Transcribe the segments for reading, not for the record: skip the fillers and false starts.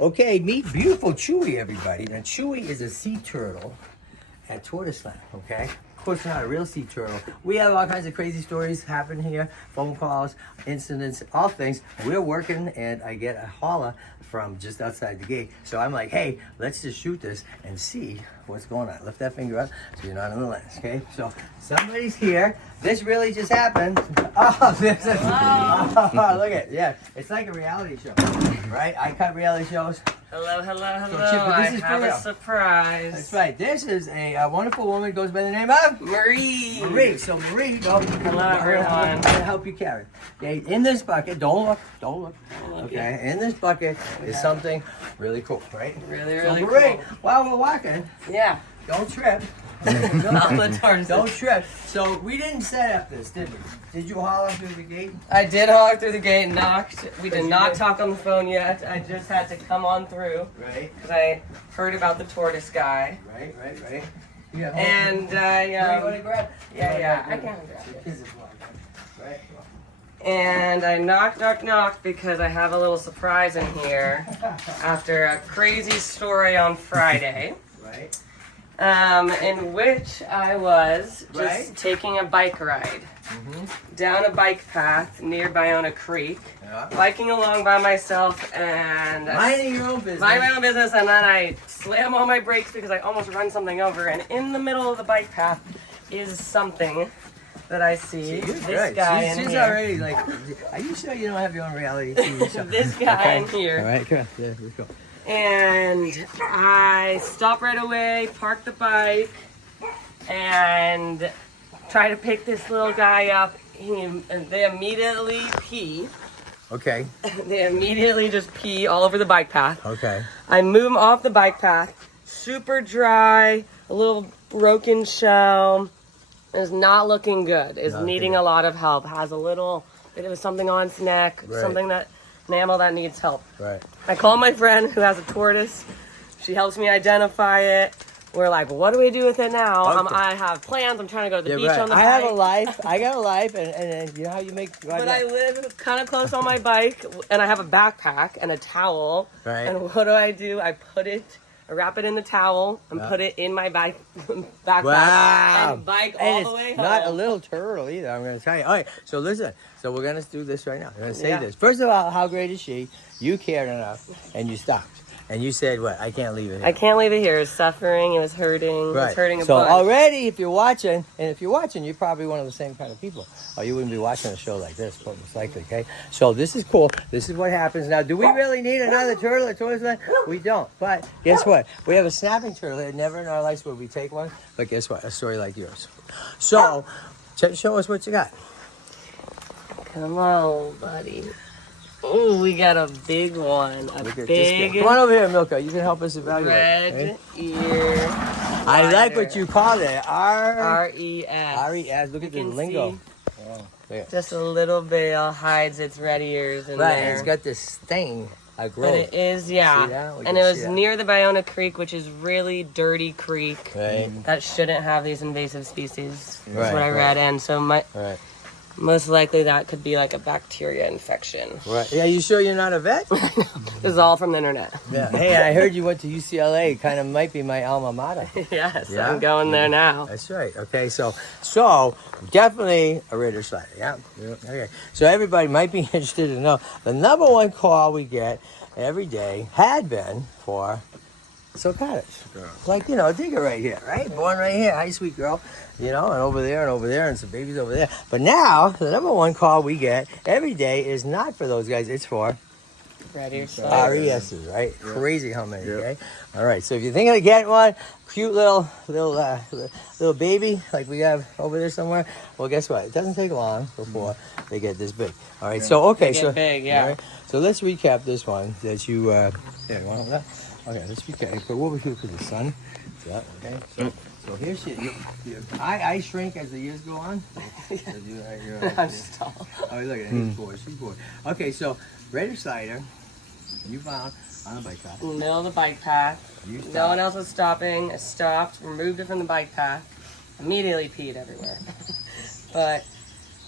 Okay, meet beautiful Chewy, everybody. Now, Chewy is a sea turtle at Tortoiseland, okay? Of course, not a real sea turtle. We have all kinds of crazy stories happen here, phone calls, incidents, all things. We're working, and I get a holler from just outside the gate. So I'm like, hey, let's just shoot this and see what's going on. Lift that finger up so you're not in the lens, okay? So somebody's here. This really just happened. Oh, there's a, oh, look at it. Yeah, it's like a reality show, right? I cut reality shows. Hello, hello, hello. So, Chip, but this is I have real. a surprise. That's right. This is a wonderful woman, goes by the name of Marie. Marie. So Marie, go. Hello, everyone. I'm gonna help you carry. Okay, in this bucket, don't look. Okay, in this bucket is something really cool, right? Really, So really Marie, cool. while we're walking, Yeah. don't trip. Don't trip. So we didn't set up this, did we? Did you holler through the gate? I did honk through the gate, knocked. We did not talk on the phone yet. I just had to come on through. Right. Because I heard about the tortoise guy. Right. Yeah. And you want to grab? yeah, I can grab it. Kiss it. Right. And I knocked because I have a little surprise in here after a crazy story on Friday. Right. In which I was just Right. taking a bike ride down a bike path near Ballona Creek, Yeah. biking along by myself and Minding your own business. mind my own business, and then I slam on my brakes because I almost run something over, and in the middle of the bike path is something that I see. You're This good. guy She's in here. already like, are you sure you don't have your own reality TV show? This guy in here. All right, come on. Yeah, let's go. And I stop right away, park the bike, and try to pick this little guy up. They immediately pee. Okay. They immediately just pee all over the bike path. Okay. I move him off the bike path, super dry, a little broken shell. Is not looking good. Is Not needing good. a lot of help. Has a little bit of something on its neck, Right. something that enamel that needs help. Right. I call my friend who has a tortoise. She helps me identify it. We're like, what do we do with it now? Okay. I have plans. I'm trying to go to the Yeah, beach right. on the I bike. have a life. I got a life, and you know how you make. But I live kind of close on my bike, and I have a backpack and a towel. Right. And what do? I wrap it in the towel and put it in my backpack Wow. and bike And all it's the way home. not a little turtle either, I'm going to tell you. All right, so listen. So we're going to do this right now. We're going to say Yeah. this. First of all, how great is she? You cared enough, and you stopped. And you said, what? I can't leave it here. I can't leave it here. It's suffering. It was hurting. It Right. was hurting a So bunch. already, if you're watching, and if you're watching, you're probably one of the same kind of people, or you wouldn't be watching a show like this, most likely. Okay. So this is cool. This is what happens. Now, do we really need another turtle at Tortoiseland? We don't. But guess what? We have a snapping turtle. Never in our lives would we take one. But guess what? A story like yours. So, show us what you got. Come on, buddy. Ooh, we got a big one. Look at this guy. Big Come on over here, Milka. You can help us evaluate. red okay? ear. I like what you call it. R-E-S. R-E-S. Look at the You can lingo. see Oh, there. just a little veil hides its red ears in Right, there. it's got this sting. A But growth. it is, yeah. See that? We And can it see was that. near the Ballona Creek, which is really dirty creek. Right. That shouldn't have these invasive species. That's Right, what I read. And so Right. most likely that could be like a bacteria infection. Right. Yeah, you sure you're not a vet? This is all from the internet. Yeah. Hey, I heard you went to UCLA. Kind of might be my alma mater. Yes, Yeah? I'm going there now. That's right. Okay, so definitely a Ritter slider. Yeah. Okay. So everybody might be interested to know the number one call we get every day had been for sulcatas. Like, Digger right here, right? Born right here. Hi, sweet girl. And over there, and some babies over there. But now, the number one call we get every day is not for those guys. It's for Red ear slider. RESs, right? Yeah. Crazy how many, okay? All right, so if you're thinking of getting one, cute little baby like we have over there somewhere, well, guess what? It doesn't take long before they get this big. All right, so, okay. They get big, yeah. All right, so let's recap this one that you, you want that? Okay, let's recap. So what we do for the sun. So, okay, so here's I shrink as the years go on. I'm just tall. Oh, look at it. She's bored. Okay, so Ritter slider, you found on the bike path. Middle of the bike path. You stopped. No one else was stopping. I stopped, removed it from the bike path. Immediately peed everywhere. But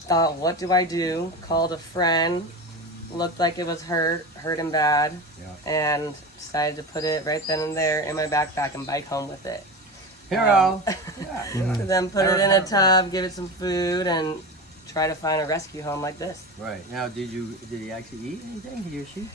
thought, what do I do? Called a friend. looked like it was hurting bad, and decided to put it right then and there in my backpack and bike home with it. Hero. So then put it in a tub, give it some food, and try to find a rescue home like this. Right. Now, did he actually eat anything, he or she?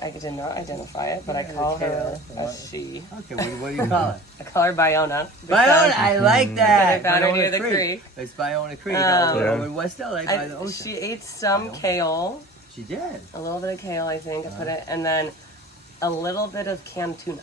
I did not identify it, but I call her a she. Okay, what do you call it? I call her Ballona. Ballona, I like that. I found her near the creek. It's Ballona Creek, over in West LA by the ocean. She ate some kale. She did. A little bit of kale, I think. I put it, and then a little bit of canned tuna.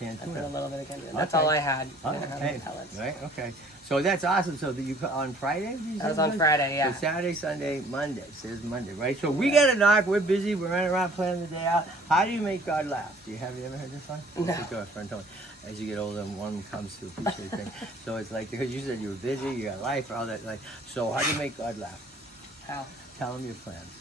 Canned I put tuna. a little bit of canned tuna. That's all I had. I didn't have any Okay. pellets. Right. Okay. So that's awesome. So that you on Friday? That was on Friday, yeah. So Saturday, Sunday, Monday. Says Monday, right? So we got to knock. We're busy. We're running around planning the day out. How do you make God laugh? Have you ever heard this one? No. I think our friend told me. As you get older, one comes to appreciate things. So it's like, because you said you were busy, you got life, all that. Like, so how do you make God laugh? How? Tell him your plans.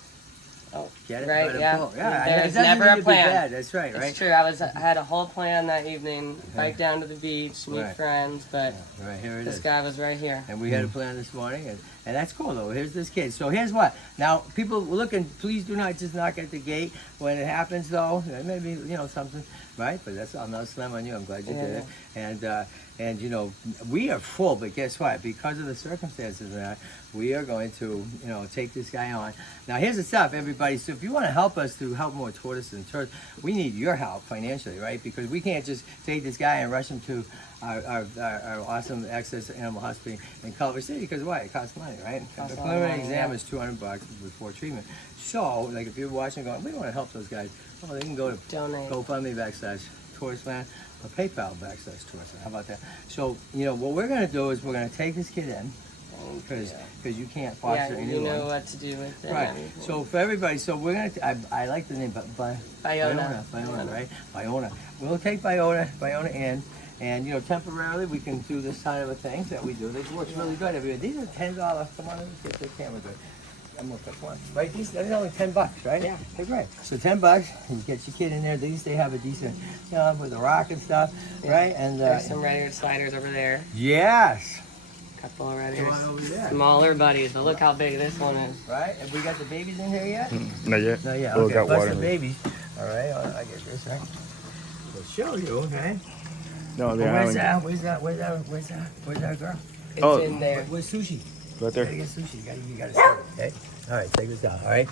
Oh, Get it? right, Boom. yeah. Yeah. There's it doesn't never need a to be plan. bad. That's right, right? It's true. I had a whole plan that evening. Bike down to the beach, meet Right. friends, but Right, here it this is. guy was right here. And we had a plan this morning, and that's cool though. Here's this kid. So here's what. Now, people looking, please do not just knock at the gate when it happens though. Maybe, something, right? But I'm not slam on you. I'm glad you did it. And we are full, but guess what? Because of the circumstances of that, we are going to, take this guy on. Now, here's the stuff, everybody. So if you want to help us to help more tortoises and turtles, we need your help financially, right? Because we can't just take this guy and rush him to our awesome access animal hospital in Culver City, because why? It costs money, right? The preliminary exam is $200 before treatment. So, like, if you're watching going, we want to help those guys, well, they can go to Donate. GoFundMe /Tortoiseland or PayPal /Tortoiseland. How about that? So, what we're going to do is we're going to take this kid in, because you can't foster anyone. You know what to do with it. Right. So for everybody, so we're gonna. I like the name, Ballona. Ballona, right? Ballona. We'll take Ballona in, and temporarily we can do this kind of a thing that we do. This works really good. Everybody, these are $10. Come on, let me get the camera good. I'm gonna put one. Right? These are only $10, right? Yeah. Okay, great. So $10, you get your kid in there. At least they have a decent, with a rock and stuff, right? And there's some red-eared sliders over there. Yes. Couple already. Come on over there. Smaller buddies, but look how big this one is. Right? Have we got the babies in here yet? Not yet. No, yeah. Oh, Okay. got Plus water. the babies. All right. I get this right. We'll show you. Okay. No, they're Where's having. Where's that girl? It's Oh. in there. Where's sushi? Right You there. gotta get sushi. You gotta see it. Okay. All right. Take this out. All right.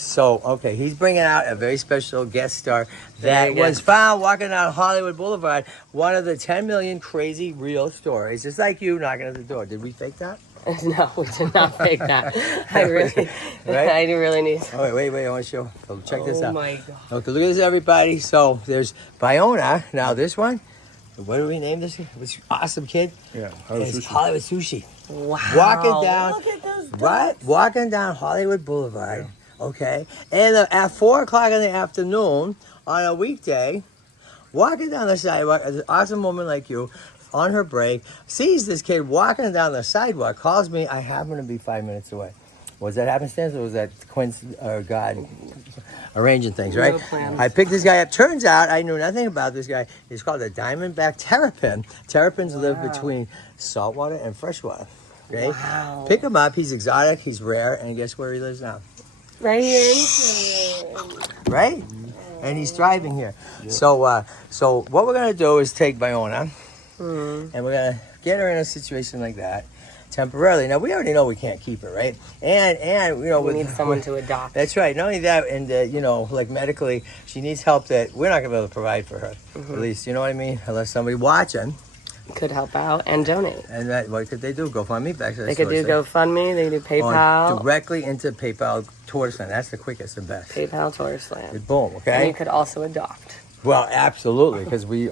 So okay, he's bringing out a very special guest star that was found walking down Hollywood Boulevard. One of the 10 million crazy real stories. Just like you knocking at the door. Did we fake that? No, we did not fake that. I really, Right? I really need. Oh wait. I want to show. Oh, check this out. Oh my god. Okay, look at this, everybody. So there's Ballona. Now this one, what do we name this? This awesome kid. Yeah. It's Hollywood Sushi. Wow. Walking down, Look at those right? Walking down Hollywood Boulevard. Okay, and at 4 o'clock in the afternoon on a weekday, walking down the sidewalk, an awesome woman like you, on her break, sees this kid walking down the sidewalk, calls me. I happen to be 5 minutes away. Was that happenstance or was that coincidence or God arranging things, right? No plans. I picked this guy up. Turns out I knew nothing about this guy. He's called a diamondback terrapin. Terrapins live between saltwater and freshwater. Okay? Wow. Pick him up. He's exotic. He's rare. And guess where he lives now? Right here. Right? And he's thriving here. Yeah. So what we're going to do is take Ballona and we're going to get her in a situation like that temporarily. Now, we already know we can't keep her, right? And We need someone to adopt. That's right. Not only that, and like medically, she needs help that we're not going to be able to provide for her. At least, you know what I mean? Unless somebody watching. Could help out and donate. And what could they do? GoFundMe back to the They could do GoFundMe. They could do PayPal. Or directly into PayPal Tortoiseland. That's the quickest and best. PayPal Tortoiseland. Boom. Okay. And you could also adopt. Well, absolutely, because we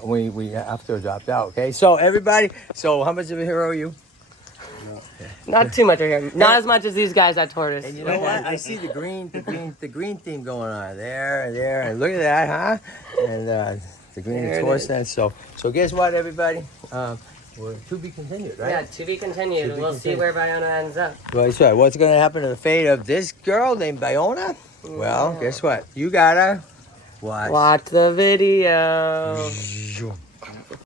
have to adopt out. Okay. So everybody, how much of a hero are you? Not too much of him. Not as much as these guys at Tortoise. And you know what? I see the green theme going on there, and look at that, huh? And the green There is it Tortoiseland. So guess what, everybody? We're to be continued, right? Yeah, to be continued. We'll see where Ballona ends up. Well, that's right. What's going to happen to the fate of this girl named Ballona? Well, guess what? You gotta watch Watch the video.